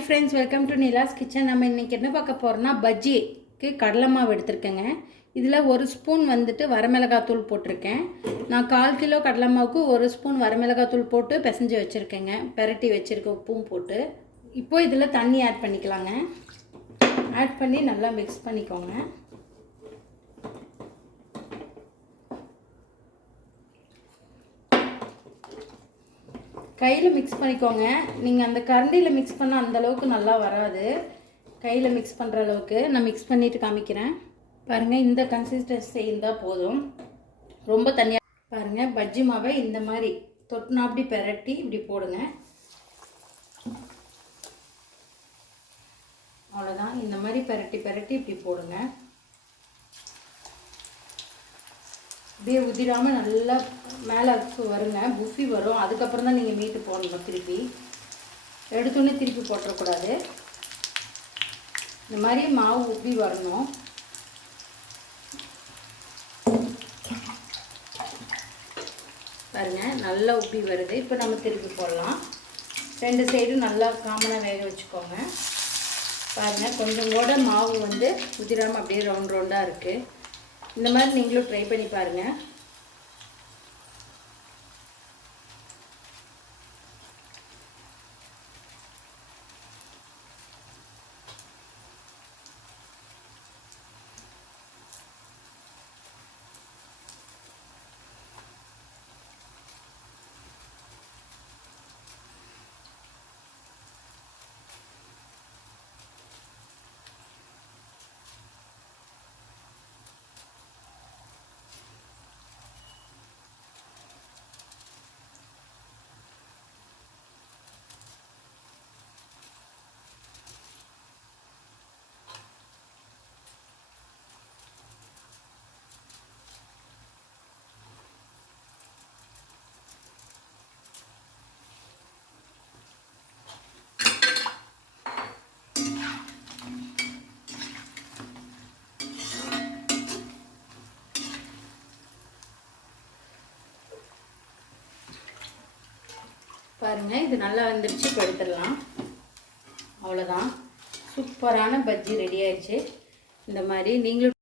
Hi friends, welcome to Nila's kitchen. நம்ம இன்றைக்கி என்ன பார்க்க போகிறோம்னா பஜ்ஜிக்கு கடலை மாவு எடுத்திருக்கேங்க. இதில் 1 ஸ்பூன் வந்துட்டு வரமிளகாத்தூள் போட்டிருக்கேன். நான் 1/4 கிலோ கடலை மாவுக்கு 1 ஸ்பூன் வரமிளகாத்தூள் போட்டு பிசைஞ்சு வச்சுருக்கேங்க. பெரட்டி வச்சுருக்கேன் உப்பும் போட்டு. இப்போது இதில் தண்ணி ஆட் பண்ணிக்கலாங்க. ஆட் பண்ணி நல்லா மிக்ஸ் பண்ணிக்கோங்க. கையில் மிக்ஸ் பண்ணிக்கோங்க. நீங்கள் அந்த கரண்டியில் மிக்ஸ் பண்ணால் அந்தளவுக்கு நல்லா வராது. கையில் மிக்ஸ் பண்ணுற அளவுக்கு நான் மிக்ஸ் பண்ணிவிட்டு காமிக்கிறேன். பாருங்கள், இந்த கன்சிஸ்டன்சி இருந்தால் போதும். ரொம்ப தனியாக பாருங்கள். பஜ்ஜி மாவை இந்த மாதிரி தொட்டினா அப்படி பெரட்டி இப்படி போடுங்க. அவ்வளோதான். இந்த மாதிரி பெரட்டி இப்படி போடுங்க. அப்படியே உதிராமல் நல்லா மேலே வருங்க, புஃபி வரும். அதுக்கப்புறம் தான் நீங்கள் மீட்டு போடணும். திருப்பி எடுத்தோன்னே திருப்பி போட்டுறக்கூடாது. இந்த மாதிரி மாவு உப்பி வரணும். பாருங்கள், நல்லா உப்பி வருது. இப்போ நம்ம திருப்பி போடலாம். 2 சைடும் நல்லா காமனாக வேக வச்சுக்கோங்க. பாருங்கள், கொஞ்சம் கூட மாவு உதிராமல் அப்படியே ரவுண்டாக இருக்குது. இந்த மாதிரி நீங்களும் ட்ரை பண்ணி பாருங்கள். பாருங்கள், இது நல்லா வந்துருச்சு. இப்போ எடுத்துடலாம். அவ்வளோதான், சூப்பரான பஜ்ஜி ரெடி ஆயிடுச்சு. இந்த மாதிரி நீங்களும்